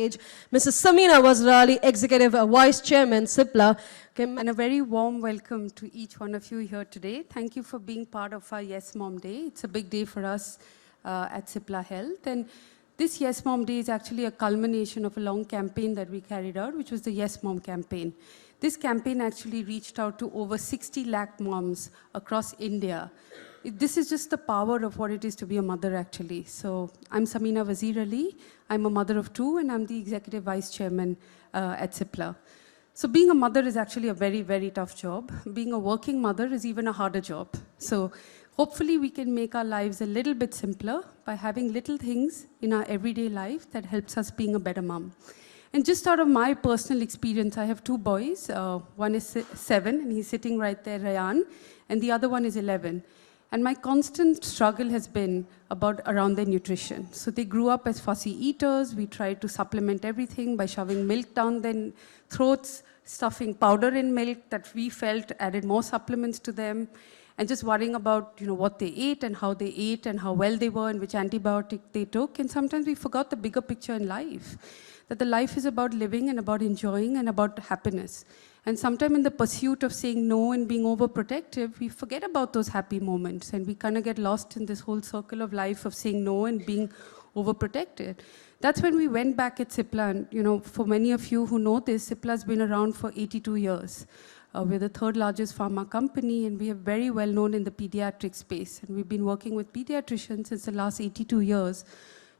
stage, Mrs. Samina Wazirali, Executive Vice Chairman, Cipla. And a very warm welcome to each one of you here today. Thank you for being part of our Yes Mom Day. It's a big day for us at Cipla Health. And this Yes Mom Day is actually a culmination of a long campaign that we carried out, which was the Yes Mom campaign. This campaign actually reached out to over 60 lakh moms across India. This is just the power of what it is to be a mother, actually. So I'm Samina Wazirali. I'm a mother of two, and I'm the Executive Vice Chairman at Cipla. So being a mother is actually a very, very tough job. Being a working mother is even a harder job. So hopefully we can make our lives a little bit simpler by having little things in our everyday life that helps us being a better mom. And just out of my personal experience, I have two boys. One is 7, and he's sitting right there, Ryan, and the other one is 11. And my constant struggle has been around their nutrition. So they grew up as fussy eaters. We tried to supplement everything by shoving milk down their throats, stuffing powder in milk that we felt added more supplements to them, and just worrying about what they ate and how they ate and how well they were and which antibiotic they took. And sometimes we forgot the bigger picture in life, that the life is about living and about enjoying and about happiness. And sometimes in the pursuit of saying no and being overprotective, we forget about those happy moments, and we kind of get lost in this whole circle of life of saying no and being overprotected. That's when we went back at Cipla, and for many of you who know this, Cipla's been around for 82 years. We're the third largest pharma company, and we are very well known in the pediatric space. And we've been working with pediatricians since the last 82 years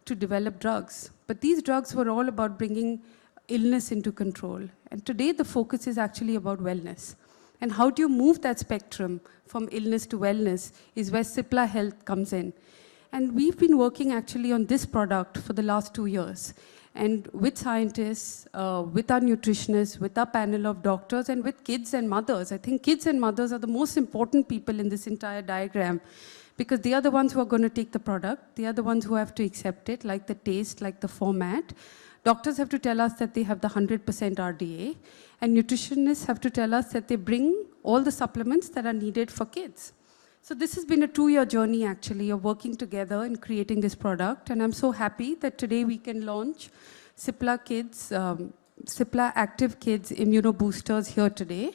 to develop drugs. But these drugs were all about bringing illness into control. And today the focus is actually about wellness. And how do you move that spectrum from illness to wellness is where Cipla Health comes in. And we've been working actually on this product for the last 2 years. And with scientists, with our nutritionists, with our panel of doctors, and with kids and mothers. I think kids and mothers are the most important people in this entire diagram, because they are the ones who are going to take the product. They are the ones who have to accept it, like the taste, like the format. Doctors have to tell us that they have the 100% RDA, and nutritionists have to tell us that they bring all the supplements that are needed for kids. So this has been a 2-year journey, actually, of working together and creating this product, and I'm so happy that today we can launch Cipla Kids, Cipla Active Kids Immunoboosters here today,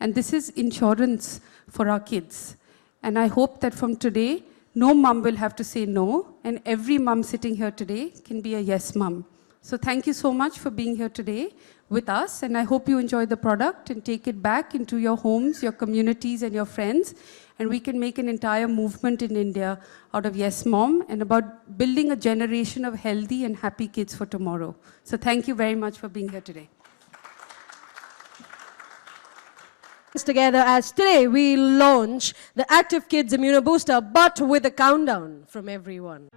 and this is insurance for our kids. And I hope that from today, no mom will have to say no, and every mom sitting here today can be a yes mom. So thank you so much for being here today with us, and I hope you enjoy the product and take it back into your homes, your communities, and your friends, and we can make an entire movement in India out of Yes Mom and about building a generation of healthy and happy kids for tomorrow. So thank you very much for being here today. Together, as today we launch the Active Kids Immunobooster, but with a countdown from everyone.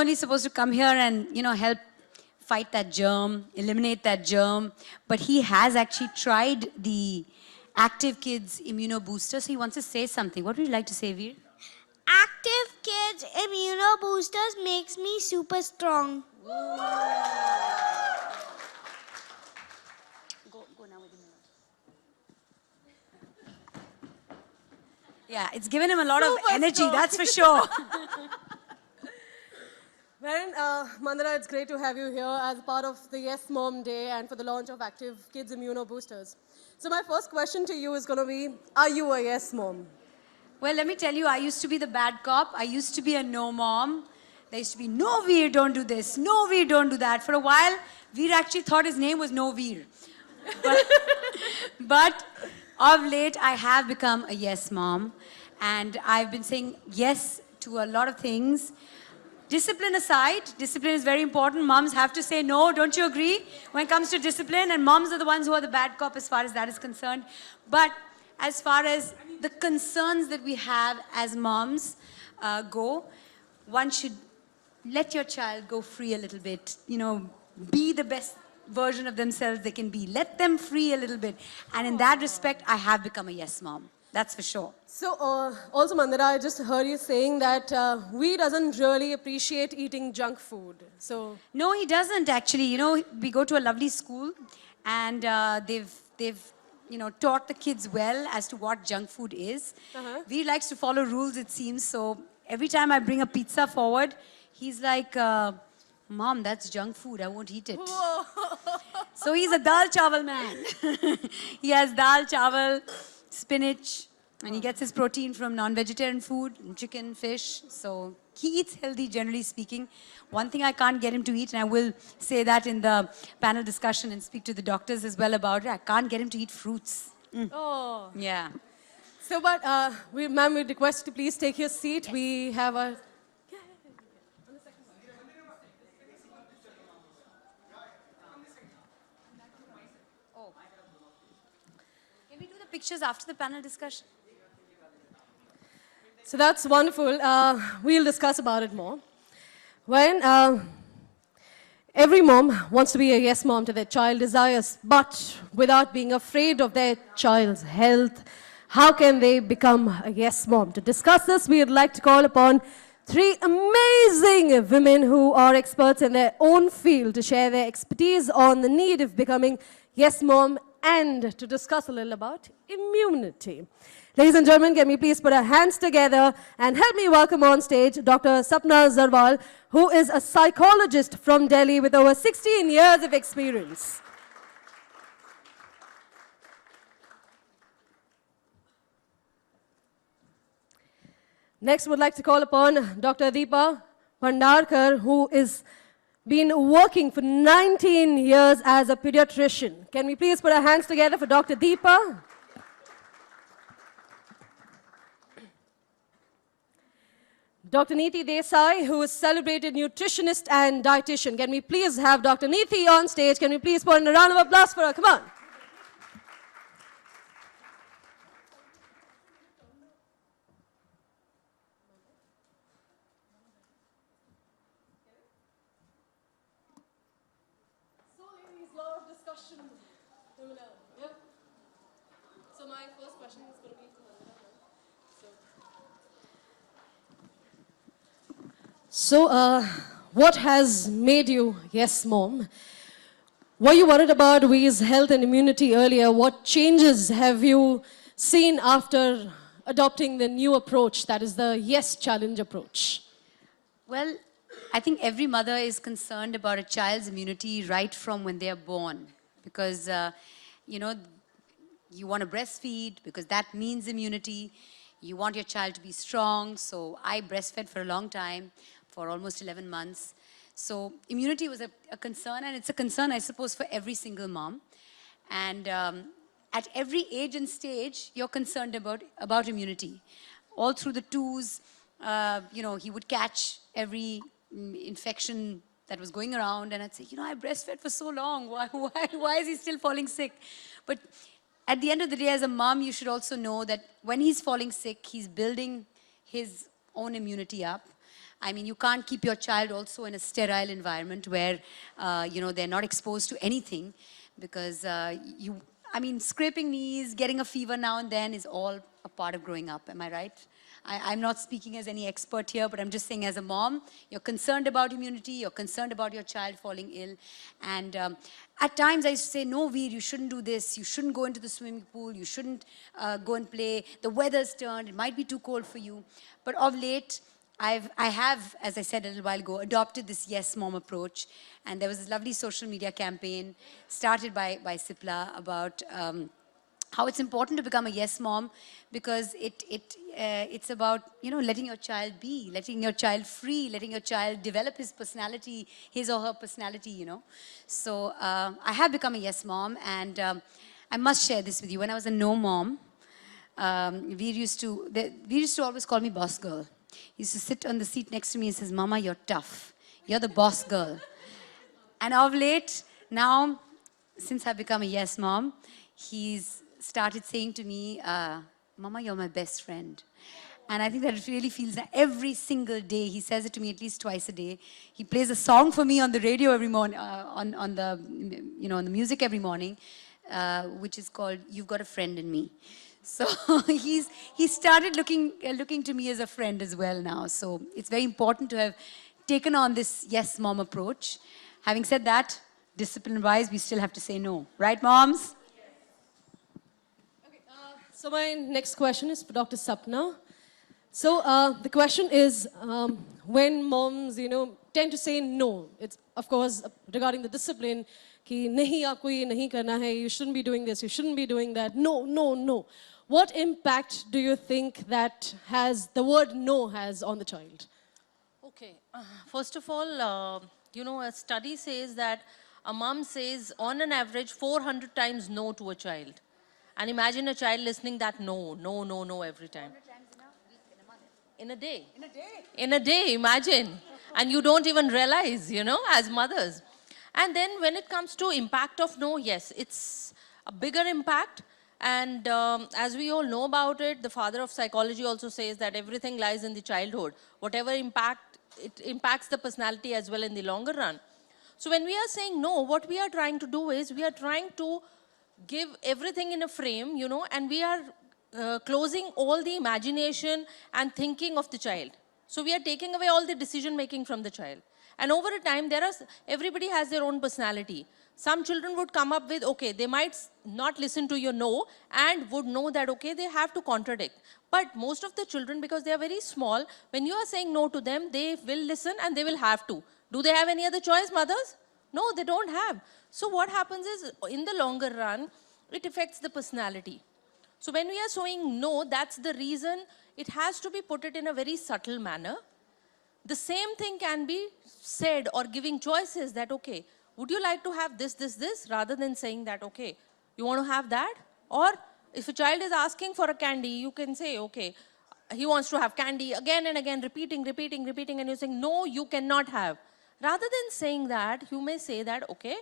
only supposed to come here and, help fight that germ, eliminate that germ. But he has actually tried the Active Kids Immunobooster, so he wants to say something. What would you like to say, Veer? Active Kids Immunoboosters makes me super strong. Go now with him. Yeah, it's given him a lot of energy, that's for sure. Well, Mandana, it's great to have you here as part of the Yes Mom Day and for the launch of Active Kids Immunoboosters. So my first question to you is going to be, are you a yes mom? Well, let me tell you, I used to be the bad cop. I used to be a no mom. There used to be, no Veer, don't do this. No Veer, don't do that. For a while, Veer actually thought his name was No Veer. But of late, I have become a yes mom. And I've been saying yes to a lot of things. Discipline aside, discipline is very important. Moms have to say no, don't you agree? When it comes to discipline, and moms are the ones who are the bad cop as far as that is concerned. But as far as the concerns that we have as moms go, one should let your child go free a little bit. Be the best version of themselves they can be. Let them free a little bit. And in that respect, I have become a yes mom. That's for sure. So, also Mandana, I just heard you saying that we doesn't really appreciate eating junk food. So, no, he doesn't actually. We go to a lovely school, and they've taught the kids well as to what junk food is. He likes to follow rules, it seems. So every time I bring a pizza forward, he's like, Mom, that's junk food. I won't eat it. So he's a dal chawal man. He has dal chawal, spinach, and he gets his protein from non-vegetarian food, chicken, fish. So he eats healthy, generally speaking. One thing I can't get him to eat, and I will say that in the panel discussion and speak to the doctors as well about it, I can't get him to eat fruits. oh. Yeah. So, but ma'am, we request you to please take your seat. We have a... Can we do the pictures after the panel discussion? So that's wonderful. We'll discuss about it more. When every mom wants to be a yes mom to their child desires, but without being afraid of their child's health, how can they become a yes mom? To discuss this, we would like to call upon three amazing women who are experts in their own field to share their expertise on the need of becoming yes mom and to discuss a little about immunity. Ladies and gentlemen, can we please put our hands together and help me welcome on stage Dr. Sapna Zarwal, who is a psychologist from Delhi with over 16 years of experience. Next, we'd like to call upon Dr. Deepa Bhandarkar, who is been working for 19 years as a pediatrician. Can we please put our hands together for Dr. Deepa? Dr. Neeti Desai, who is celebrated nutritionist and dietitian. Can we please have Dr. Neeti on stage? Can we please put in a round of applause for her? Come on. So, ladies, a lot of discussion. Yep. So my first question is going to be to Mandana. So, what has made you yes, mom? Were you worried about Veer's health and immunity earlier? What changes have you seen after adopting the new approach, that is the yes challenge approach? Well, I think every mother is concerned about a child's immunity right from when they are born. Because, you want to breastfeed because that means immunity. You want your child to be strong. So I breastfed for a long time, for almost 11 months. So immunity was a concern, and it's a concern, I suppose, for every single mom. And at every age and stage, you're concerned about immunity. All through the twos, he would catch every infection that was going around, and I'd say, I breastfed for so long. Why is he still falling sick? But at the end of the day, as a mom, you should also know that when he's falling sick, he's building his own immunity up. I mean, you can't keep your child also in a sterile environment where, you know, they're not exposed to anything because I mean, scraping knees, getting a fever now and then is all a part of growing up. Am I right? I'm not speaking as any expert here, but I'm just saying as a mom, you're concerned about immunity, you're concerned about your child falling ill. And at times I used to say, no, Veer, you shouldn't do this. You shouldn't go into the swimming pool. You shouldn't go and play. The weather's turned. It might be too cold for you. But of late, I have, as I said a little while ago, adopted this Yes Mom approach. And there was this lovely social media campaign started by Cipla about how it's important to become a yes mom because it's about, you know, letting your child be, letting your child free, letting your child develop his personality, his or her personality, you know. So I have become a yes mom, and I must share this with you. When I was a no mom, Veer used to always call me boss girl. He used to sit on the seat next to me and says, Mama, you're tough. You're the boss girl. And of late, now, since I've become a yes mom, he's started saying to me, Mama, you're my best friend. And I think that it really feels that every single day, he says it to me at least twice a day. He plays a song for me on the radio every morning, on the music every morning, which is called You've Got a Friend in Me. So he started looking to me as a friend as well now. So it's very important to have taken on this yes mom approach. Having said that, discipline-wise, we still have to say no. Right, moms? So my next question is for Dr. Sapna. So the question is, when moms, you know, tend to say no, it's of course regarding the discipline, कि नहीं आपको ये नहीं करना है, you shouldn't be doing this, you shouldn't be doing that. No, no, no. What impact do you think that the word no has on the child? Okay, first of all, you know, a study says that a mom says on an average 400 times no to a child. And imagine a child listening that no, no, no, no every time. In a day. In a day? In a day, imagine. And you don't even realize, you know, as mothers. And then when it comes to impact of no, yes, it's a bigger impact. And as we all know about it, the father of psychology also says that everything lies in the childhood. Whatever impact, it impacts the personality as well in the longer run. So when we are saying no, what we are trying to do is we are trying to give everything in a frame, you know, and we are closing all the imagination and thinking of the child. So we are taking away all the decision making from the child. And over a time, everybody has their own personality. Some children would come up with, okay, they might not listen to your no and would know that, okay, they have to contradict. But most of the children, because they are very small, when you are saying no to them, they will listen and they will have to. Do they have any other choice, mothers? No, they don't have. So what happens is, in the longer run, it affects the personality. So when we are saying no, that's the reason it has to be put it in a very subtle manner. The same thing can be said or giving choices that, okay, would you like to have this, this, this, rather than saying that, okay, you want to have that? Or if a child is asking for a candy, you can say, okay, he wants to have candy again and again, repeating, and you're saying, no, you cannot have. Rather than saying that, you may say that, okay,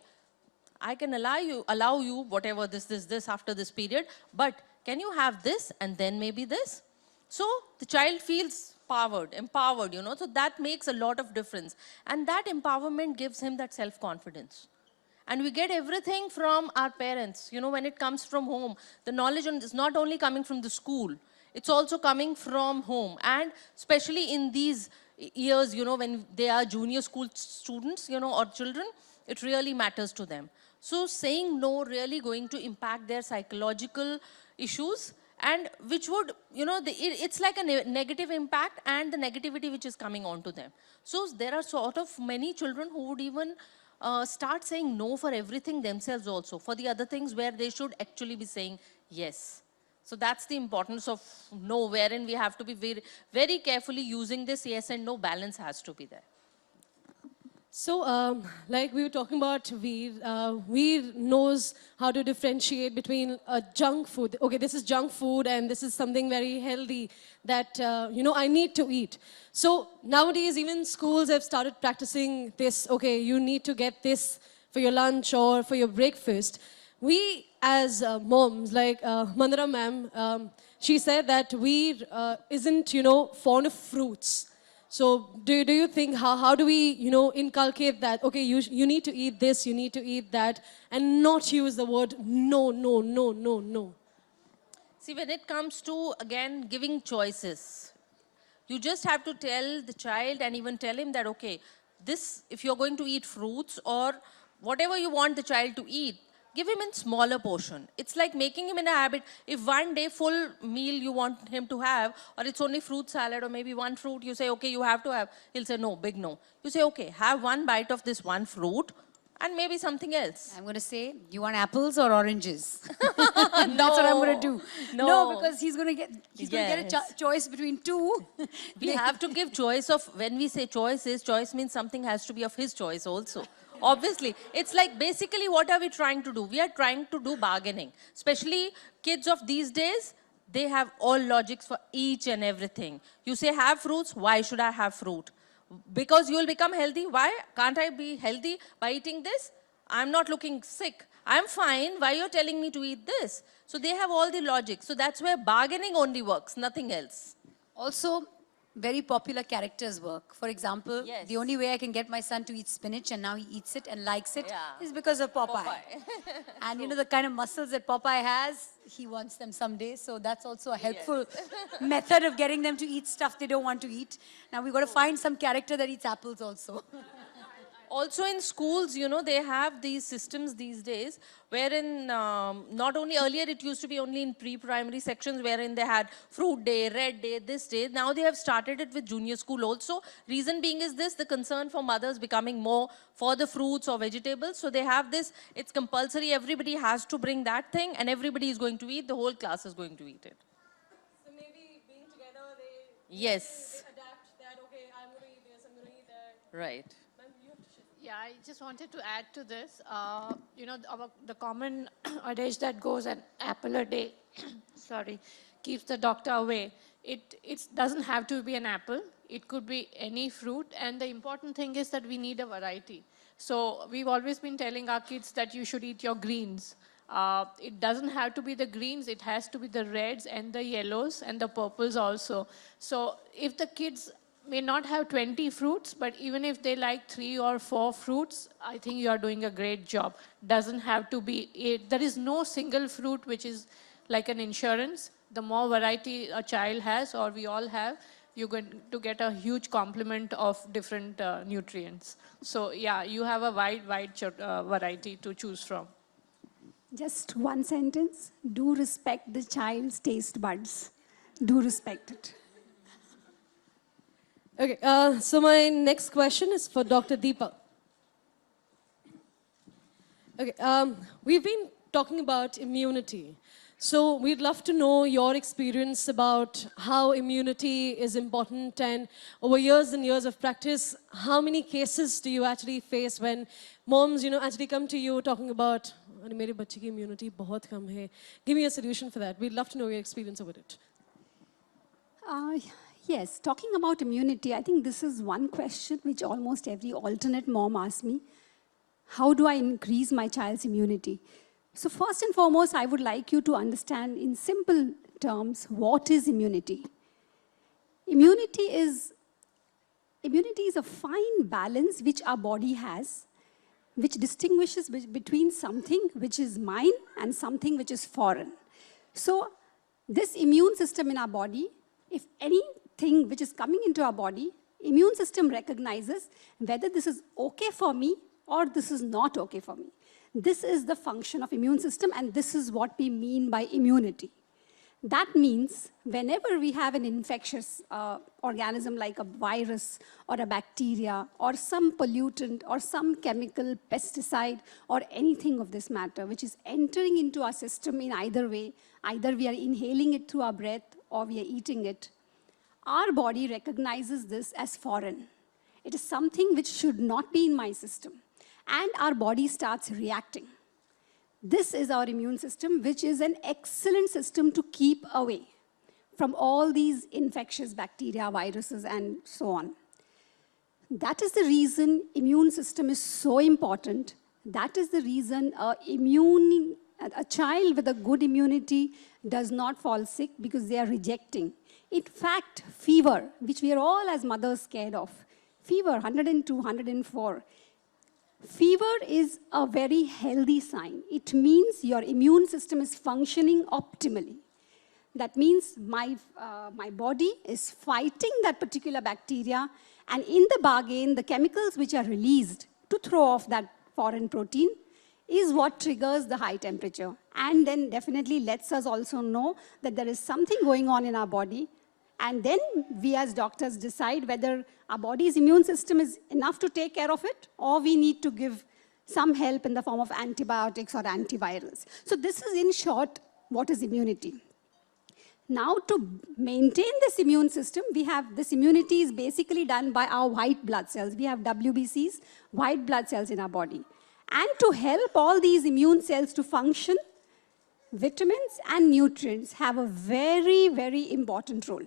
I can allow you whatever this after this period, but can you have this and then maybe this? So the child feels empowered, you know, so that makes a lot of difference. And that empowerment gives him that self-confidence. And we get everything from our parents, you know, when it comes from home. The knowledge is not only coming from the school, it's also coming from home. And especially in these years, you know, when they are junior school students, you know, or children, it really matters to them. So saying no really going to impact their psychological issues, and which would, you know, it's like a negative impact and the negativity which is coming onto them. So there are sort of many children who would even start saying no for everything themselves also, for the other things where they should actually be saying yes. So that's the importance of no, wherein we have to be very, very carefully using this yes and no balance has to be there. So, like we were talking about Veer, Veer knows how to differentiate between junk food. Okay, this is junk food and this is something very healthy that, you know, I need to eat. So nowadays, even schools have started practicing this. Okay, you need to get this for your lunch or for your breakfast. We as moms, like Mandara ma'am, she said that Veer isn't, you know, fond of fruits. So do you think, how do we, inculcate that, okay, you need to eat this, you need to eat that, and not use the word no, no, no, no, no? See, when it comes to, again, giving choices, you just have to tell the child and even tell him that, okay, this, if you're going to eat fruits or whatever you want the child to eat, give him in smaller portion. It's like making him in a habit. If one day full meal you want him to have, or it's only fruit salad or maybe one fruit, you say, okay, you have to have. He'll say, no, big no. You say, okay, have one bite of this one fruit and maybe something else. I'm going to say, you want apples or oranges? That's what I'm going to do. No. Because he's going to get a Yes. choice between two. We have to give choice of, when we say choices, choice means something has to be of his choice also. Obviously, it's like basically what are we trying to do? We are trying to do bargaining. Especially kids of these days, they have all logics for each and everything. You say have fruits, why should I have fruit? Because you will become healthy. Why can't I be healthy by eating this? I'm not looking sick. I'm fine. Why you're telling me to eat this? So they have all the logic. So that's where bargaining only works, nothing else. Also, very popular characters work. For example, Yes. the only way I can get my son to eat spinach and now he eats it and likes it Yeah. is because of Popeye. And you know the kind of muscles that Popeye has, he wants them someday. So that's also a helpful method of getting them to eat stuff they don't want to eat. Now we've got to find some character that eats apples also. Also in schools, they have these systems these days wherein not only earlier it used to be only in pre-primary sections wherein they had fruit day, red day, this day. Now they have started it with junior school also. Reason being is this, the concern for mothers becoming more for the fruits or vegetables. So they have this, it's compulsory, everybody has to bring that thing and everybody is going to eat, the whole class is going to eat it. So maybe being together, Yes, adapt that, okay, I'm going to eat this, I'm going to eat that. right. Yeah, I just wanted to add to this. The common adage that goes an apple a day, sorry, keeps the doctor away. It doesn't have to be an apple. It could be any fruit. And the important thing is that we need a variety. So we've always been telling our kids that you should eat your greens. It doesn't have to be the greens. It has to be the reds and the yellows and the purples also. So if the kids may not have 20 fruits, but even if they like 3 or 4 fruits, I think you are doing a great job. Doesn't have to be, there is no single fruit which is like an insurance. The more variety a child has, or we all have, you're going to get a huge complement of different nutrients. So yeah, you have a wide variety to choose from. Just one sentence. Do respect the child's taste buds. Do respect it. Okay, so my next question is for Dr. Deepa. Okay, we've been talking about immunity. So we'd love to know your experience about how immunity is important, and over years and years of practice, how many cases do you actually face when moms, actually come to you talking about, "Arey, mere bachche ki immunity bahut kam hai. Give me a solution for that." We'd love to know your experience over it. Yes, talking about immunity, I think this is one question which almost every alternate mom asks me. How do I increase my child's immunity? So first and foremost, I would like you to understand in simple terms, what is immunity? Immunity is a fine balance which our body has, which distinguishes between something which is mine and something which is foreign. So this immune system in our body, if anything which is coming into our body, immune system recognizes whether this is okay for me or this is not okay for me. This is the function of immune system, and this is what we mean by immunity. That means whenever we have an infectious organism like a virus or a bacteria or some pollutant or some chemical pesticide or anything of this matter which is entering into our system in either way, either we are inhaling it through our breath or we are eating it, our body recognizes this as foreign. It is something which should not be in my system. And our body starts reacting. This is our immune system, which is an excellent system to keep away from all these infectious bacteria, viruses, and so on. That is the reason immune system is so important. That is the reason a child with a good immunity does not fall sick, because they are rejecting In fact, fever, which we are all as mothers scared of, fever 102, 104, fever is a very healthy sign. It means your immune system is functioning optimally. That means my body is fighting that particular bacteria, and in the bargain, the chemicals which are released to throw off that foreign protein is what triggers the high temperature, and then definitely lets us also know that there is something going on in our body. And then we as doctors decide whether our body's immune system is enough to take care of it, or we need to give some help in the form of antibiotics or antivirals. So this is, in short, what is immunity. Now, to maintain this immune system, we have this immunity is basically done by our white blood cells. We have WBCs, white blood cells in our body. And to help all these immune cells to function, vitamins and nutrients have a very, very important role.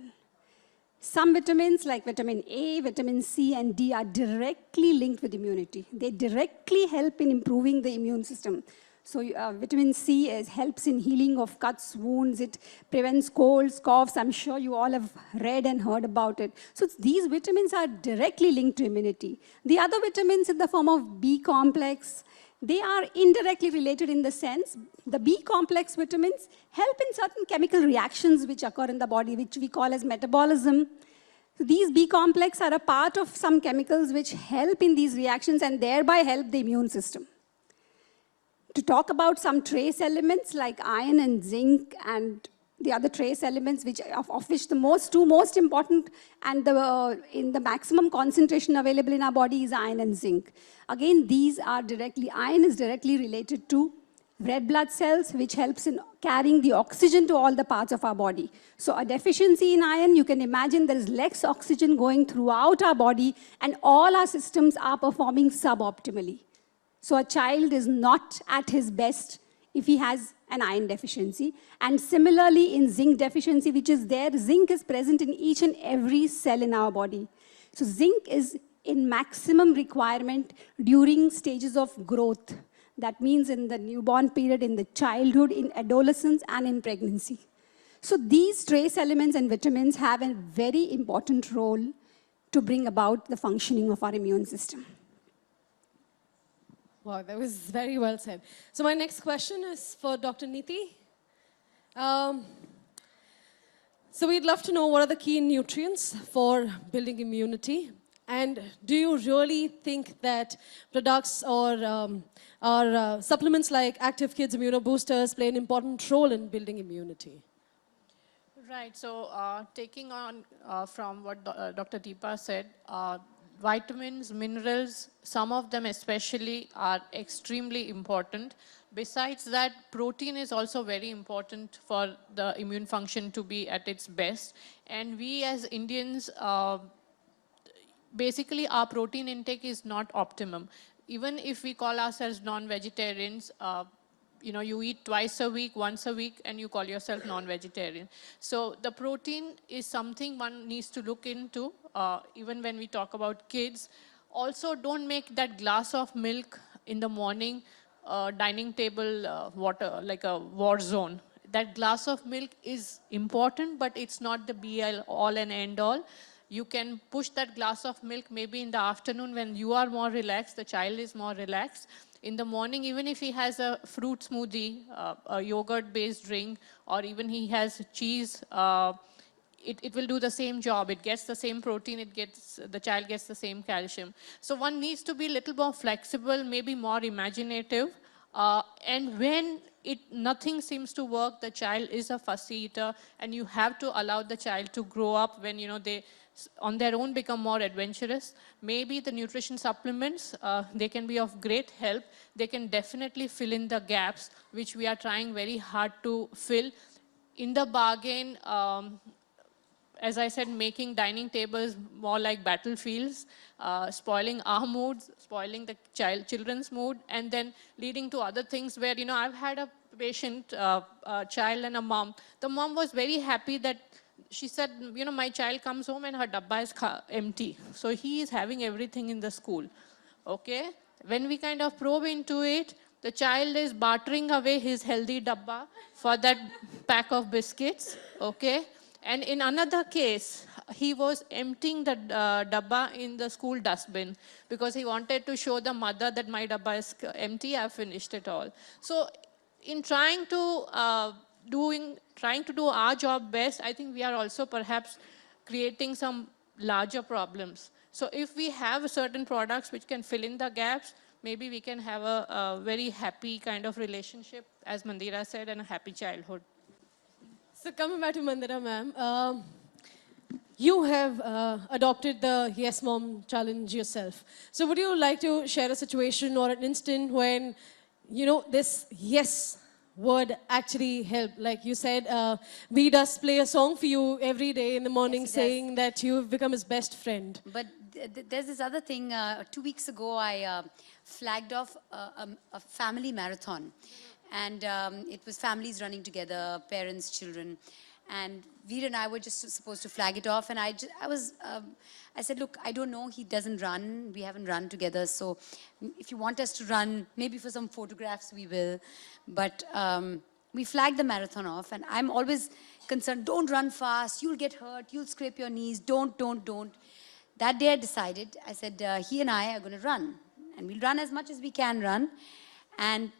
Some vitamins like vitamin A, vitamin C, and D are directly linked with immunity. They directly help in improving the immune system. So vitamin C helps in healing of cuts, wounds. It prevents colds, coughs. I'm sure you all have read and heard about it. So these vitamins are directly linked to immunity. The other vitamins in the form of B complex, they are indirectly related in the sense the B complex vitamins help in certain chemical reactions which occur in the body, which we call as metabolism. So these B complex are a part of some chemicals which help in these reactions and thereby help the immune system. To talk about some trace elements like iron and zinc and the other trace elements, of which the two most important and in the maximum concentration available in our body is iron and zinc. Again, iron is directly related to red blood cells, which helps in carrying the oxygen to all the parts of our body. So a deficiency in iron, you can imagine there is less oxygen going throughout our body, and all our systems are performing suboptimally. So a child is not at his best if he has an iron deficiency. And similarly, in zinc deficiency, which is there, zinc is present in each and every cell in our body. So zinc is in maximum requirement during stages of growth. That means in the newborn period, in the childhood, in adolescence, and in pregnancy. So these trace elements and vitamins have a very important role to bring about the functioning of our immune system. Wow, that was very well said. So my next question is for Dr. Neeti. So we'd love to know what are the key nutrients for building immunity, and do you really think that products or supplements like Active Kids Immunoboosters play an important role in building immunity? Right, so taking on from what Dr. Deepa said, vitamins, minerals, some of them especially are extremely important. Besides that, protein is also very important for the immune function to be at its best. And we as Indians, basically our protein intake is not optimum. Even if we call ourselves non-vegetarians, you eat twice a week, once a week, and you call yourself non-vegetarian. So the protein is something one needs to look into, even when we talk about kids. Also, don't make that glass of milk in the morning dining table water, like a war zone. That glass of milk is important, but it's not the be-all and end-all. You can push that glass of milk maybe in the afternoon when you are more relaxed, the child is more relaxed. In the morning, even if he has a fruit smoothie, a yogurt-based drink, or even he has cheese, it will do the same job. It gets the same protein, the child gets the same calcium. So one needs to be a little more flexible, maybe more imaginative. And when nothing seems to work, the child is a fussy eater, and you have to allow the child to grow up when they on their own become more adventurous. Maybe the nutrition supplements, they can be of great help. They can definitely fill in the gaps, which we are trying very hard to fill. In the bargain, as I said, making dining tables more like battlefields, spoiling our moods, spoiling the children's mood, and then leading to other things where, I've had a patient, a child and a mom. The mom was very happy that she said, my child comes home and her dabba is empty. So he is having everything in the school, okay? When we kind of probe into it, the child is bartering away his healthy dabba for that pack of biscuits, okay? And in another case, he was emptying the dabba in the school dustbin because he wanted to show the mother that my dabba is empty, I've finished it all. So in trying to do our job best, I think we are also perhaps creating some larger problems. So if we have certain products which can fill in the gaps, maybe we can have a very happy kind of relationship, as Mandira said, and a happy childhood. So coming back to Mandira ma'am, you have adopted the Yes Mom challenge yourself. So would you like to share a situation or an instant when, you know, this yes word actually helped? Like you said, we does play a song for you every day in the morning, Yes, he does. saying that you've become his best friend. But there's this other thing. 2 weeks ago, I flagged off a family marathon. And it was families running together, parents, children. And Veer and I were just supposed to flag it off. And I said, look, I don't know. He doesn't run. We haven't run together. So if you want us to run, maybe for some photographs, we will. But we flagged the marathon off. And I'm always concerned, don't run fast. You'll get hurt. You'll scrape your knees. Don't. That day I decided, I said, he and I are going to run. And we'll run as much as we can run. And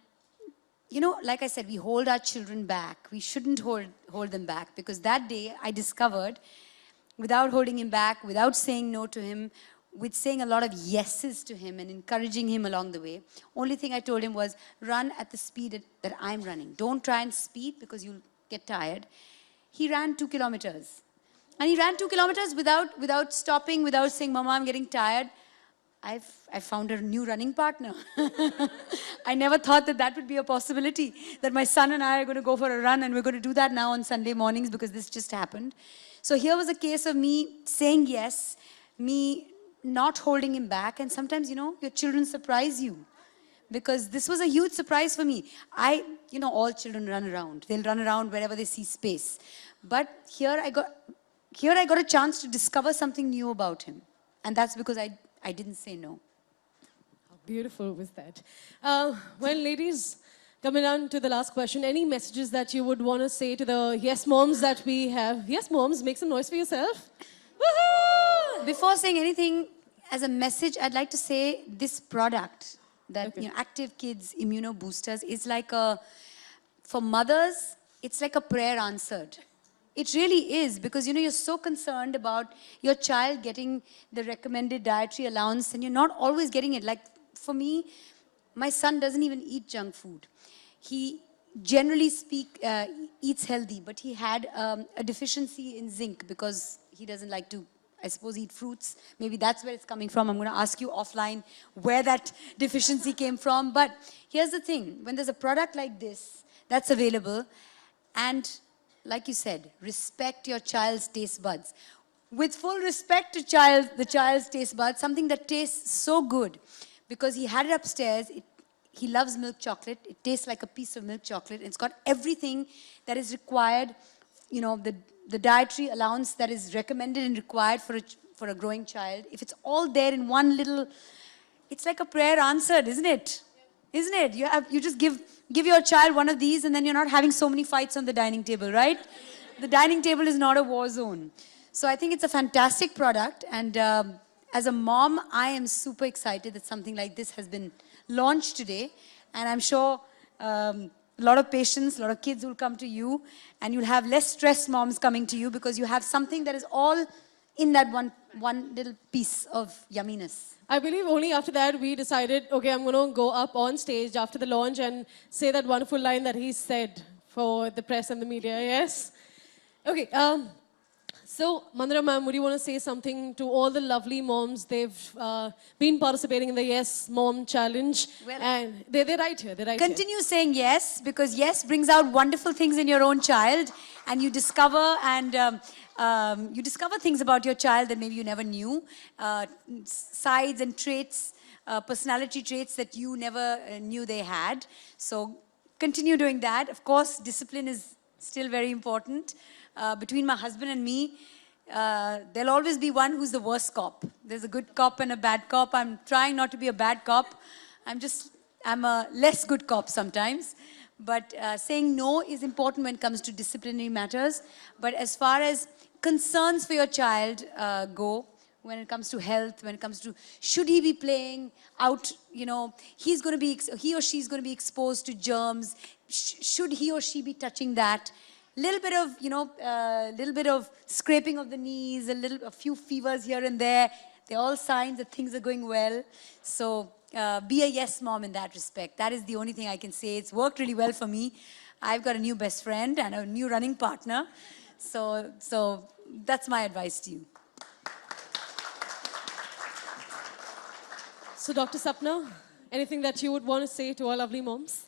you know, like I said, we hold our children back. We shouldn't hold them back, because that day I discovered, without holding him back, without saying no to him, with saying a lot of yeses to him and encouraging him along the way, only thing I told him was, run at the speed that I'm running. Don't try and speed because you'll get tired. He ran 2 kilometers. And he ran 2 kilometers without stopping, without saying, Mama, I'm getting tired. I found a new running partner. I never thought that would be a possibility, that my son and I are going to go for a run, and we're going to do that now on Sunday mornings because this just happened. So here was a case of me saying yes, me not holding him back, and sometimes, you know, your children surprise you, because this was a huge surprise for me. You know, all children run around. They'll run around wherever they see space. But here I got a chance to discover something new about him. And that's because I didn't say no. How beautiful was that? Well, ladies, coming down to the last question, any messages that you would want to say to the yes moms that we have? Yes moms, make some noise for yourself. Woohoo! Before saying anything, as a message, I'd like to say this product, that you know, Active Kids Immuno Boosters, is like for mothers, it's like a prayer answered. It really is, because you know, you're so concerned about your child getting the recommended dietary allowance, and you're not always getting it. Like for me, my son doesn't even eat junk food. He generally eats healthy, but he had a deficiency in zinc because he doesn't like to, I suppose, eat fruits. Maybe that's where it's coming from. I'm going to ask you offline where that deficiency came from. But here's the thing, when there's a product like this that's available, and like you said, respect your child's taste buds. With full respect to the child's taste buds, something that tastes so good, because he had it upstairs. He loves milk chocolate. It tastes like a piece of milk chocolate. It's got everything that is required, you know, the dietary allowance that is recommended and required for a growing child. If it's all there in one little, it's like a prayer answered, isn't it? Isn't it? You just give your child one of these, and then you're not having so many fights on the dining table, right? The dining table is not a war zone. So I think it's a fantastic product. And as a mom, I am super excited that something like this has been launched today. And I'm sure a lot of patients, a lot of kids will come to you, and you'll have less stressed moms coming to you, because you have something that is all in that one little piece of yumminess. I believe only after that we decided, okay, I'm going to go up on stage after the launch and say that wonderful line that he said for the press and the media, yes? Okay, so Mandira ma'am, would you want to say something to all the lovely moms? They've been participating in the Yes Mom Challenge, Well, and they're right here, Continue saying yes, because yes brings out wonderful things in your own child, and you discover things about your child that maybe you never knew, sides and traits, personality traits that you never knew they had. So continue doing that. Of course, discipline is still very important. Between my husband and me, there'll always be one who's the worst cop. There's a good cop and a bad cop. I'm trying not to be a bad cop. I'm a less good cop sometimes. But saying no is important when it comes to disciplinary matters. But as far as concerns for your child go, when it comes to health, when it comes to should he be playing out, you know, he or she is going to be exposed to germs. Should he or she be touching that? Little bit of, you know, little bit of scraping of the knees, a few fevers here and there. They're all signs that things are going well. So be a yes mom in that respect. That is the only thing I can say. It's worked really well for me. I've got a new best friend and a new running partner. So that's my advice to you. So, Dr. Sapna, anything that you would want to say to our lovely moms?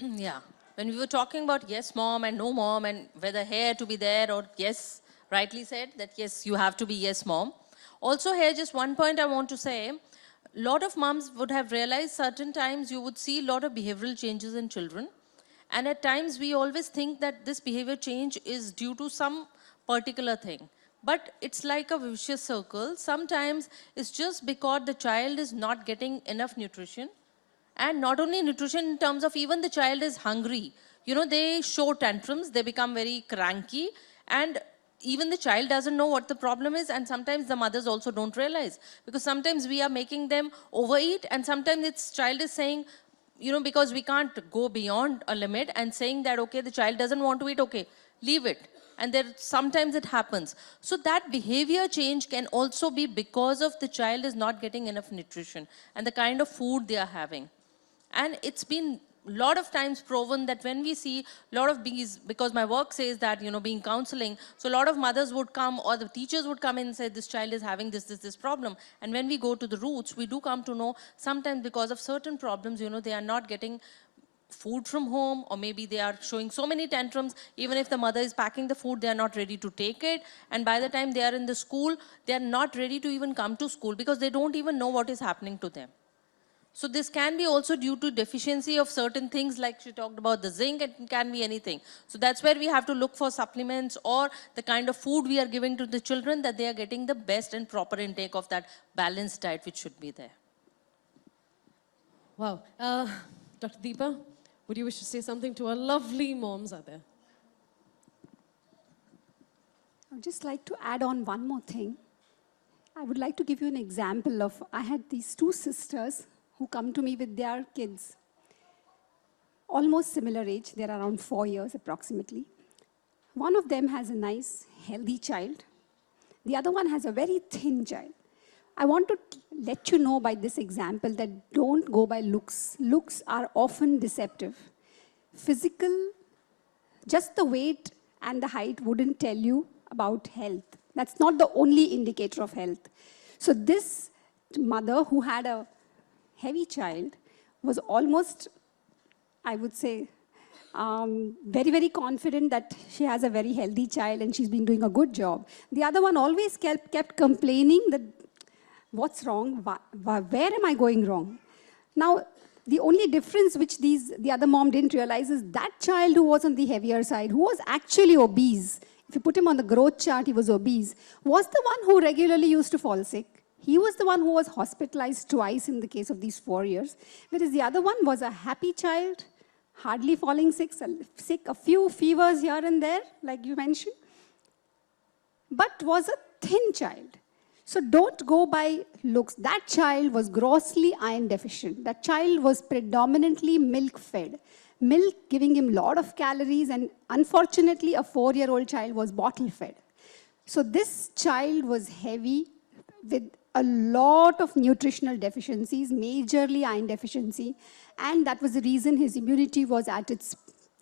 Yeah. When we were talking about yes mom and no mom and whether hair to be there or yes, rightly said that yes, you have to be yes mom. Also here, just one point I want to say, a lot of moms would have realized certain times you would see a lot of behavioral changes in children. And at times we always think that this behavior change is due to some particular thing. But it's like a vicious circle. Sometimes it's just because the child is not getting enough nutrition. And not only nutrition in terms of even the child is hungry. You know, they show tantrums, they become very cranky. And even the child doesn't know what the problem is. And sometimes the mothers also don't realize. Because sometimes we are making them overeat. And sometimes its child is saying, you know, because we can't go beyond a limit and saying that, okay, the child doesn't want to eat, okay, leave it. And there sometimes it happens. So that behavior change can also be because of the child is not getting enough nutrition and the kind of food they are having. And it's been a lot of times proven that when we see a lot of these, because my work says that, you know, being counseling, so a lot of mothers would come or the teachers would come in and say, this child is having this problem. And when we go to the roots, we do come to know sometimes because of certain problems, you know, they are not getting food from home, or maybe they are showing so many tantrums. Even if the mother is packing the food, they are not ready to take it. And by the time they are in the school, they are not ready to even come to school because they don't even know what is happening to them. So this can be also due to deficiency of certain things, like she talked about the zinc. It can be anything. So that's where we have to look for supplements or the kind of food we are giving to the children, that they are getting the best and proper intake of that balanced diet which should be there. Wow. Dr. Deepa, would you wish to say something to our lovely moms out there? I would just like to add on one more thing. I would like to give you an example of, I had these two sisters who come to me with their kids. Almost similar age, they're around 4 years approximately. One of them has a nice, healthy child. The other one has a very thin child. I want to let you know by this example that don't go by looks. Looks are often deceptive. Physical, just the weight and the height wouldn't tell you about health. That's not the only indicator of health. So this mother who had a heavy child was almost, I would say, very, very confident that she has a very healthy child and she's been doing a good job. The other one always kept complaining that, what's wrong? Where am I going wrong? Now, the only difference which the other mom didn't realize is that child who was on the heavier side, who was actually obese, if you put him on the growth chart, he was obese, was the one who regularly used to fall sick. He was the one who was hospitalized twice in the case of these 4 years, whereas the other one was a happy child, hardly falling sick, a few fevers here and there, like you mentioned, but was a thin child. So don't go by looks. That child was grossly iron deficient. That child was predominantly milk-fed. Milk giving him a lot of calories, and unfortunately, a 4-year-old child was bottle-fed. So this child was heavy with a lot of nutritional deficiencies, majorly iron deficiency, and that was the reason his immunity was at its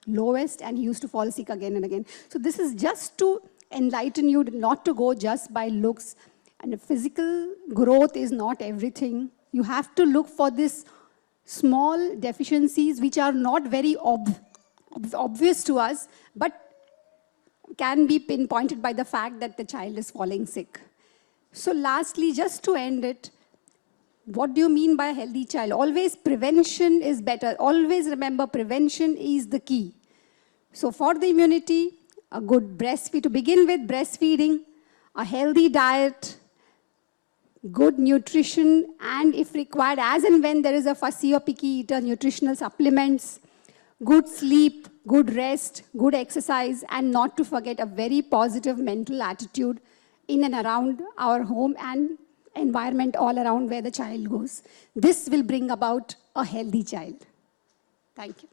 lowest and he used to fall sick again and again. So this is just to enlighten you not to go just by looks. And physical growth is not everything. You have to look for this small deficiencies which are not very obvious to us, but can be pinpointed by the fact that the child is falling sick. So lastly, just to end it, what do you mean by a healthy child? Always prevention is better. Always remember, prevention is the key. So for the immunity, a good breastfeed, to begin with, breastfeeding, a healthy diet, good nutrition, and if required, as and when there is a fussy or picky eater, nutritional supplements, good sleep, good rest, good exercise, and not to forget a very positive mental attitude in and around our home and environment all around where the child goes. This will bring about a healthy child. Thank you.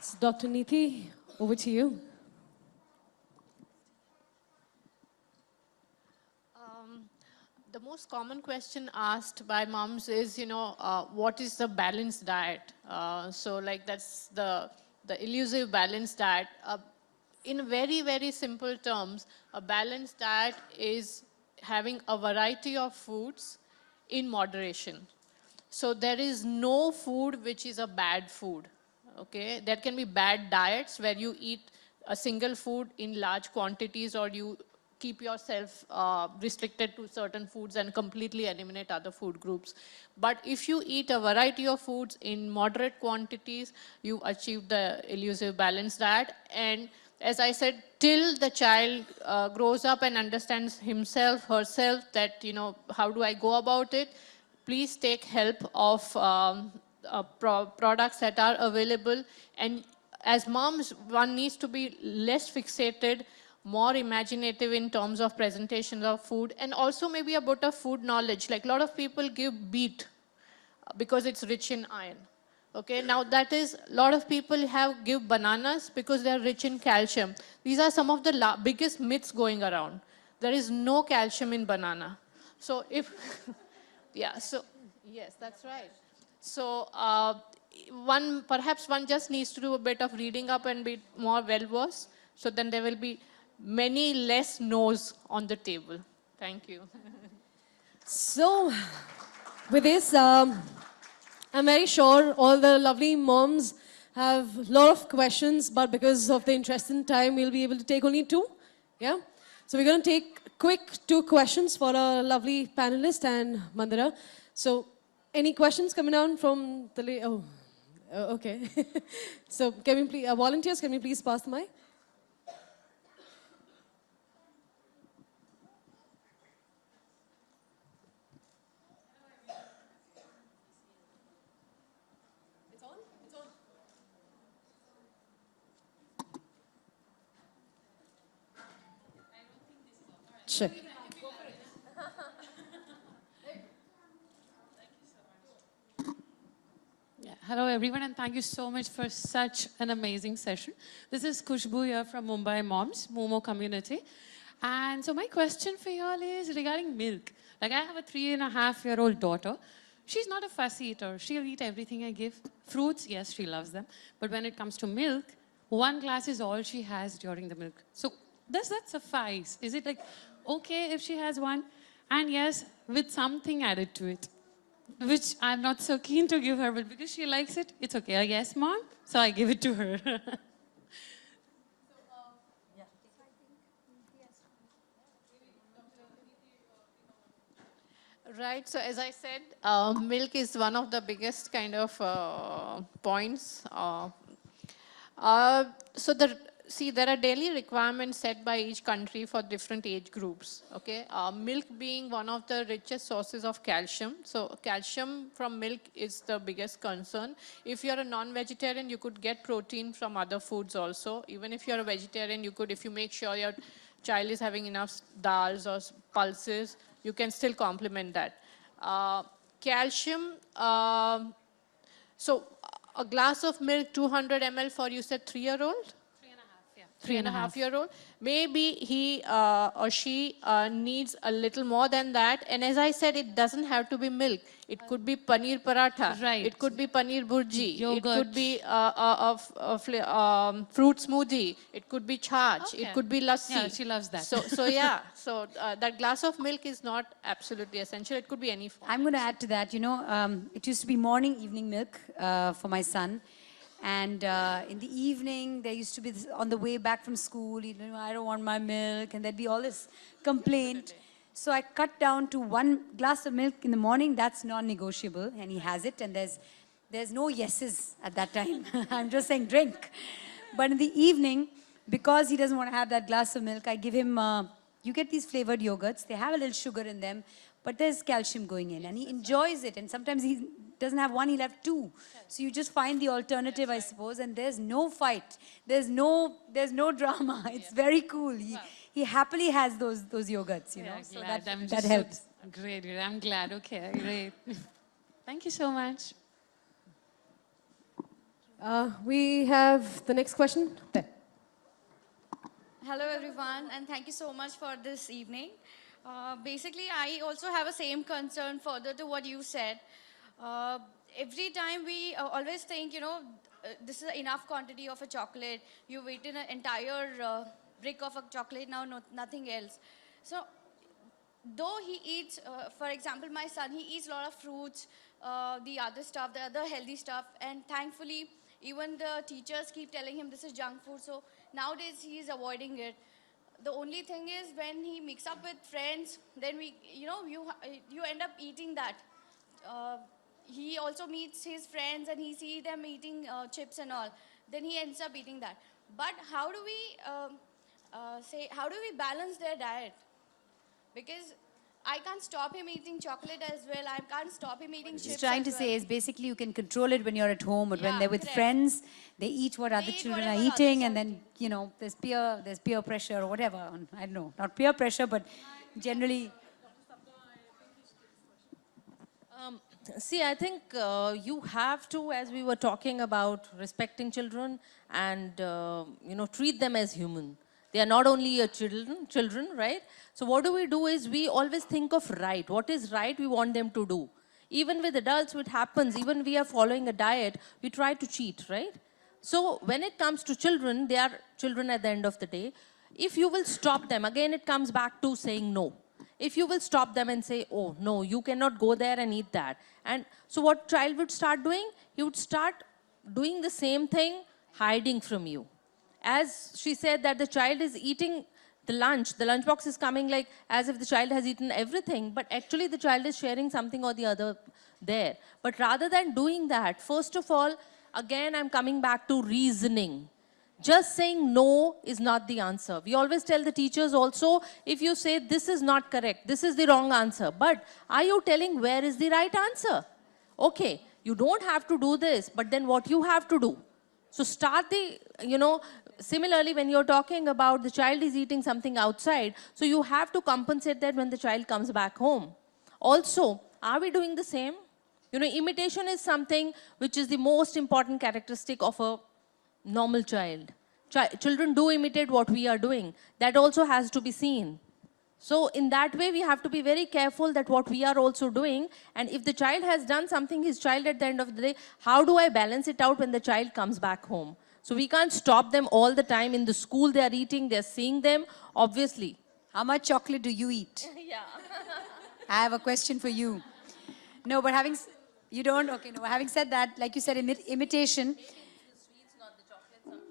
So Dr. Neeti, over to you. The most common question asked by moms is, what is the balanced diet? So like that's the elusive balanced diet. In very, very simple terms, a balanced diet is having a variety of foods in moderation. So there is no food which is a bad food, okay? There can be bad diets where you eat a single food in large quantities, or you keep yourself restricted to certain foods and completely eliminate other food groups. But if you eat a variety of foods in moderate quantities, you achieve the elusive balanced diet. And as I said, till the child grows up and understands himself, herself, that, how do I go about it? Please take help of products that are available. And as moms, one needs to be less fixated, more imaginative in terms of presentations of food, and also maybe a bit of food knowledge. Like a lot of people give beet because it's rich in iron. Okay, now that is, a lot of people give bananas because they are rich in calcium. These are some of the biggest myths going around. There is no calcium in banana. So if, yeah, so, yes, that's right. So perhaps one just needs to do a bit of reading up and be more well-versed. So then there will be many less no's on the table. Thank you. So, with this, I'm very sure all the lovely moms have a lot of questions, but because of the interest in time, we'll be able to take only 2. Yeah? So we're going to take quick 2 questions for our lovely panelist and Mandira. So, any questions coming down from the... okay. So, can we please, volunteers, can we please pass the mic? Check. Hello, everyone, and thank you so much for such an amazing session. This is Kushbu here from Mumbai Moms, Momo community. And so my question for you all is regarding milk. Like, I have a 3.5-year-old daughter. She's not a fussy eater. She'll eat everything I give. Fruits, yes, she loves them. But when it comes to milk, 1 glass is all she has during the milk. So does that suffice? Is it like okay if she has 1? And yes, with something added to it, which I'm not so keen to give her, but because she likes it, it's okay. Yes, mom? So I give it to her. Right, so as I said, milk is one of the biggest kind of points. See, there are daily requirements set by each country for different age groups, okay? Milk being one of the richest sources of calcium. So calcium from milk is the biggest concern. If you're a non-vegetarian, you could get protein from other foods also. Even if you're a vegetarian, you could, if you make sure your child is having enough dals or pulses, you can still complement that. Calcium, so a glass of milk, 200 ml for, you said, 3-year-old? 3.5-year-old. Maybe he or she needs a little more than that. And as I said, it doesn't have to be milk. It could be paneer paratha. Right. It could be paneer burji. Yogurt. It could be fruit smoothie. It could be chach. Okay. It could be lassi. Yeah, she loves that. So yeah. So that glass of milk is not absolutely essential. It could be any form. I'm going to add to that. It used to be morning, evening milk for my son. And in the evening, there used to be this, on the way back from school, I don't want my milk, and there'd be all this complaint. So I cut down to 1 glass of milk in the morning. That's non-negotiable, and he has it. And there's no yeses at that time. I'm just saying drink. But in the evening, because he doesn't want to have that glass of milk, I give him, you get these flavored yogurts. They have a little sugar in them, but there's calcium going in, and he enjoys it. And sometimes he doesn't have one, he'll have two. So you just find the alternative, I suppose, and there's no fight. There's no drama. It's very cool. He happily has those yogurts, you know. So that helps. Great, great. I'm glad. Okay, great. Thank you so much. We have the next question there. Hello everyone, and thank you so much for this evening. Basically, I also have a same concern further to what you said. Every time we always think, this is enough quantity of a chocolate. You've eaten an entire brick of a chocolate, now nothing else. So, though he eats, for example, my son, he eats a lot of fruits, the other stuff, the other healthy stuff, and thankfully, even the teachers keep telling him this is junk food, so nowadays he is avoiding it. The only thing is when he mix up with friends, then you end up eating that. He also meets his friends and he sees them eating chips and all. Then he ends up eating that. But how do we balance their diet? Because I can't stop him eating chocolate as well. I can't stop him eating chips. He's trying to say is basically you can control it when you're at home, but when they're with friends, they eat what other children are eating, and then there's peer pressure or whatever. I don't know, not peer pressure, but generally. See, I think you have to, as we were talking about, respecting children and treat them as human. They are not only your children, right? So what do is we always think of right. What is right, we want them to do. Even with adults, it happens. Even we are following a diet, we try to cheat, right? So when it comes to children, they are children at the end of the day. If you will stop them, again, it comes back to saying no. If you will stop them and say, oh, no, you cannot go there and eat that. And so what child would start doing? He would start doing the same thing, hiding from you. As she said that the child is eating the lunchbox is coming like as if the child has eaten everything, but actually the child is sharing something or the other there. But rather than doing that, first of all, again, I'm coming back to reasoning. Just saying no is not the answer. We always tell the teachers also, if you say this is not correct, this is the wrong answer, but are you telling where is the right answer? Okay, you don't have to do this, but then what you have to do? So start similarly, when you're talking about the child is eating something outside, so you have to compensate that when the child comes back home. Also, are we doing the same? Imitation is something which is the most important characteristic of a normal child. Children do imitate what we are doing. That also has to be seen. So in that way, we have to be very careful that what we are also doing, and if the child has done something, his child at the end of the day, how do I balance it out when the child comes back home? So we can't stop them all the time. In the school, they are eating, they're seeing them, obviously. How much chocolate do you eat? Yeah. I have a question for you. No, but you don't? Okay, no. Having said that, like you said, imitation,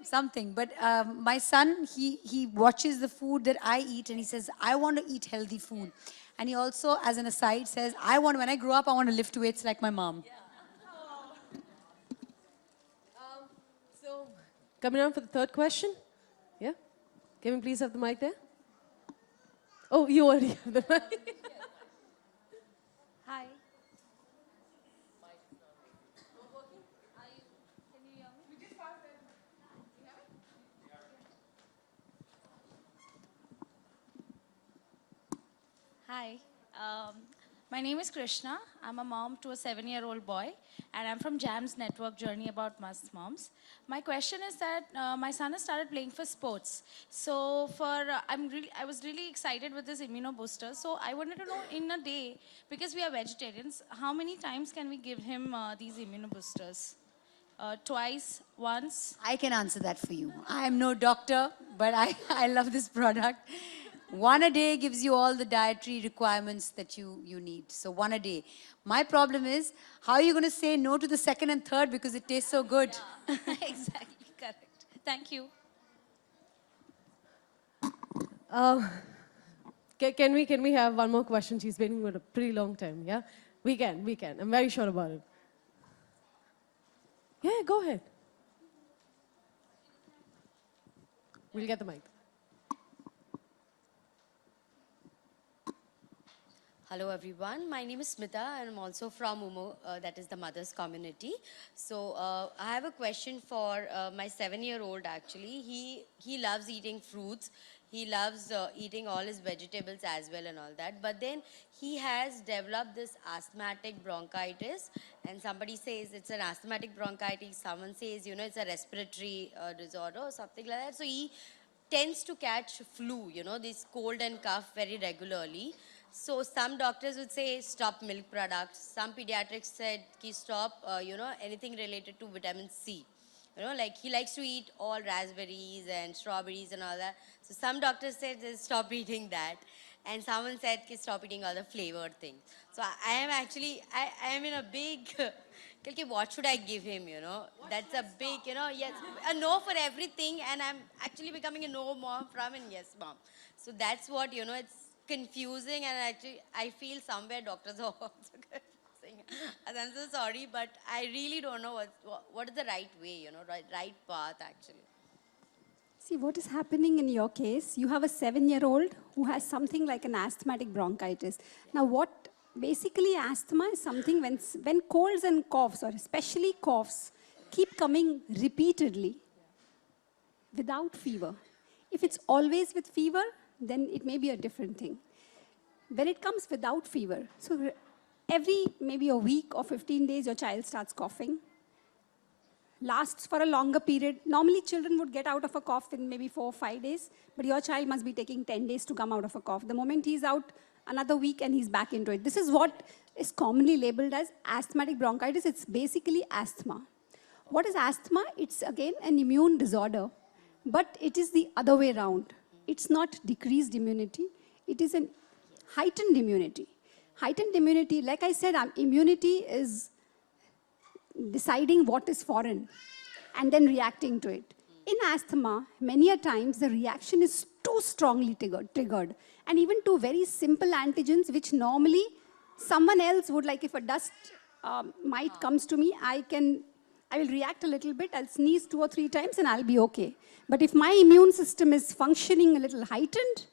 something. But my son, he watches the food that I eat and he says, I want to eat healthy food. And he also, as an aside, says, when I grow up, I want to lift weights like my mom. Yeah. Coming on for the third question. Yeah? Can we please have the mic there? Oh, you already have the mic. Hi. Hi. My name is Krishna. I'm a mom to a 7-year-old boy, and I'm from JAM's network Journey About Must Moms. My question is that my son has started playing for sports. So I was really excited with this immunobooster. So I wanted to know in a day, because we are vegetarians, how many times can we give him these immunoboosters? Twice, once? I can answer that for you. I am no doctor, but I love this product. One a day gives you all the dietary requirements that you need. So one a day. My problem is, how are you going to say no to the second and third because it tastes so good? Yeah. Exactly, correct. Thank you. Can we have one more question? She's waiting for a pretty long time, yeah? We can. I'm very sure about it. Yeah, go ahead. We'll get the mic. Hello everyone, my name is Smita and I'm also from UMO, that is the mothers community. So I have a question for my 7-year-old actually. He loves eating fruits, he loves eating all his vegetables as well and all that. But then he has developed this asthmatic bronchitis, and somebody says it's an asthmatic bronchitis, someone says, you know, it's a respiratory disorder or something like that. So he tends to catch flu, you know, this cold and cough very regularly. So some doctors would say stop milk products. Some pediatrics said ki stop, you know, anything related to vitamin C. You know, like he likes to eat all raspberries and strawberries and all that. So some doctors said stop eating that. And someone said ki stop eating all the flavored things. So I am actually, I am in a big, what should I give him, you know? That's a big, you know, yes, a no for everything. And I'm actually becoming a no mom from a yes mom. So that's what, you know, it's confusing, and actually I feel somewhere doctors are also confusing. And I'm so sorry, but I really don't know what is the right way, you know, right path actually. See, what is happening in your case, you have a 7-year-old who has something like an asthmatic bronchitis. Now, what basically asthma is something when colds and coughs, or especially coughs, keep coming repeatedly without fever. If it's always with fever, then it may be a different thing. When it comes without fever, so every maybe a week or 15 days, your child starts coughing, lasts for a longer period. Normally, children would get out of a cough in maybe 4 or 5 days, but your child must be taking 10 days to come out of a cough. The moment he's out, another week and he's back into it. This is what is commonly labeled as asthmatic bronchitis. It's basically asthma. What is asthma? It's again an immune disorder, but it is the other way around. It's not decreased immunity, it is an heightened immunity. Heightened immunity, like I said, immunity is deciding what is foreign and then reacting to it. In asthma, many a times the reaction is too strongly triggered, and even to very simple antigens which normally someone else would, like if a dust mite comes to me, I will react a little bit, I'll sneeze 2 or 3 times and I'll be okay. But if my immune system is functioning a little heightened,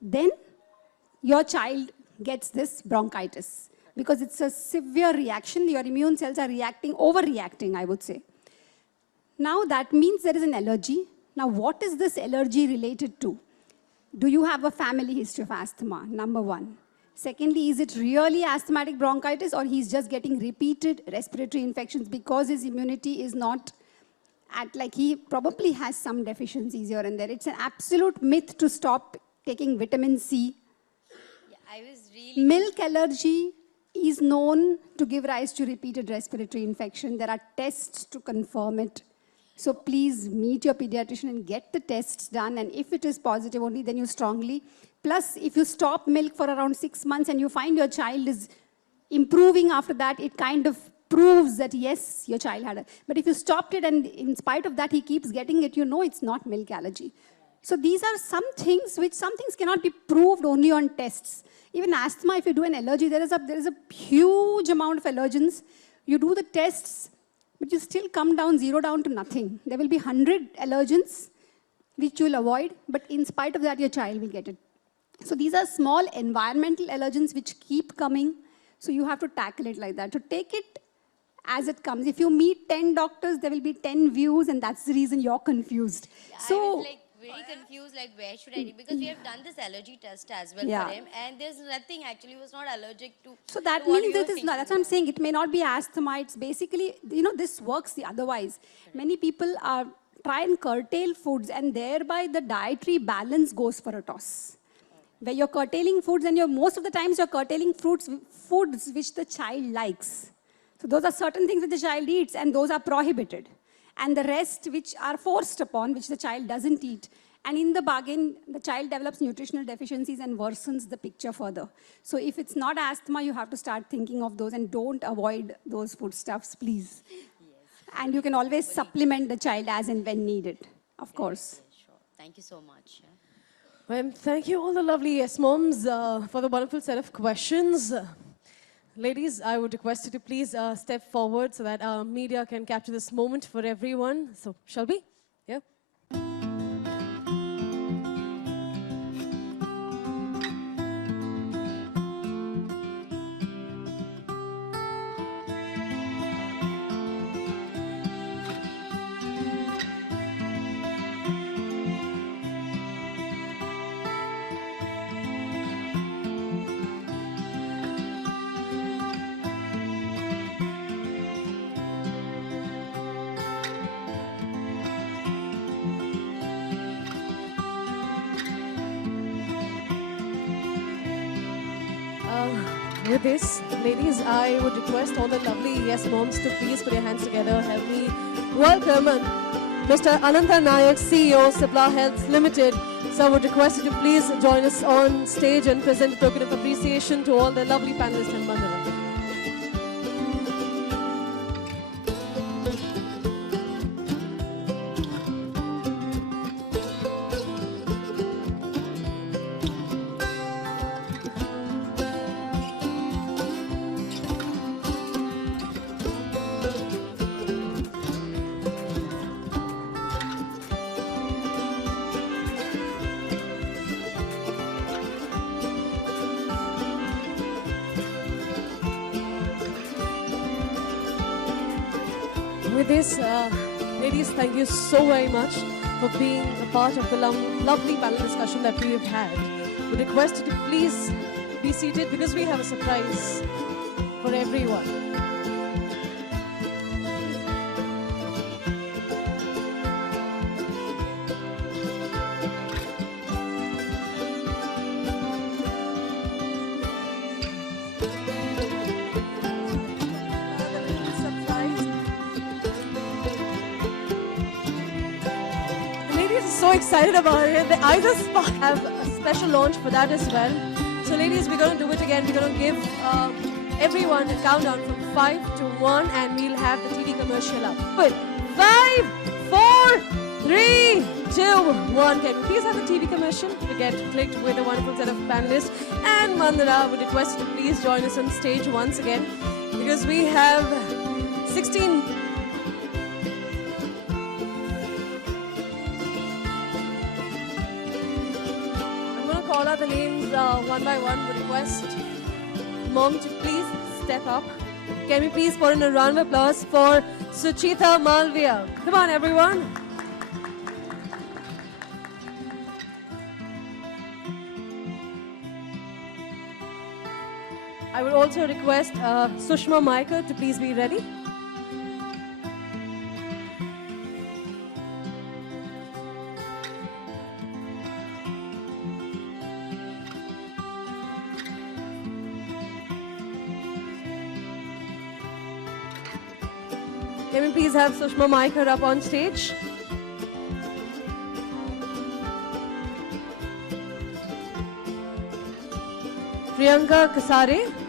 then your child gets this bronchitis because it's a severe reaction. Your immune cells are reacting, overreacting, I would say. Now that means there is an allergy. Now what is this allergy related to? Do you have a family history of asthma? Number one. Secondly, is it really asthmatic bronchitis, or he's just getting repeated respiratory infections because his immunity is not like he probably has some deficiencies here and there. It's an absolute myth to stop taking vitamin C. Yeah, I was really... Milk allergy is known to give rise to repeated respiratory infection. There are tests to confirm it. So please meet your pediatrician and get the tests done. And if it is positive only, then you strongly. Plus, if you stop milk for around 6 months and you find your child is improving after that, it kind of proves that yes, your child had it. But if you stopped it and in spite of that he keeps getting it, you know it's not milk allergy. So these are some things which some things cannot be proved only on tests. Even asthma, if you do an allergy, there is a huge amount of allergens. You do the tests, but you still come down, zero down to nothing. There will be 100 allergens which you will avoid, but in spite of that, your child will get it. So these are small environmental allergens which keep coming. So you have to tackle it like that. To take it as it comes. If you meet 10 doctors, there will be 10 views, and that's the reason you're confused. Yeah, so I was like very confused, like where should I do? Because we have done this allergy test as well for him, and there's nothing actually, he was not allergic to. So that means that that's what I'm saying. It may not be asthma. It's basically, you know, this works the otherwise. Many people try and curtail foods, and thereby the dietary balance goes for a toss. Where you're curtailing foods, and most of the times you're curtailing foods which the child likes. So those are certain things that the child eats, and those are prohibited. And the rest which are forced upon, which the child doesn't eat. And in the bargain, the child develops nutritional deficiencies and worsens the picture further. So if it's not asthma, you have to start thinking of those, and don't avoid those foodstuffs, please. Yes. And you can always supplement the child as and when needed, of course. Yes, sure. Thank you so much. Well, thank you all the lovely yes moms for the wonderful set of questions. Ladies, I would request you to please step forward so that our media can capture this moment for everyone. So, shall we? Yeah. With this, ladies, I would request all the lovely yes moms to please put your hands together. Help me welcome Mr. Ananta Nayak, CEO, Cipla Health Limited. So I would request you to please join us on stage and present a token of appreciation to all the lovely panelists and Mandala. With this, ladies, thank you so very much for being a part of the lovely panel discussion that we have had. We request you to please be seated because we have a surprise for everyone. So excited about it. The Either Spa have a special launch for that as well. So ladies, we're going to do it again. We're going to give everyone a countdown from 5 to 1 and we'll have the TV commercial up. Good. 5, 4, 3, 2, 1. Can we please have the TV commercial to get clicked with a wonderful set of panelists? And Mandana would request you to please join us on stage once again because we have 16 call out the names one by one. Would request mom to please step up. Can we please put in a round of applause for Suchita Malviya? Come on, everyone. I would also request Sushma Maikar to please be ready. Can we please have Sushma Maikar up on stage? Priyanka Kasare.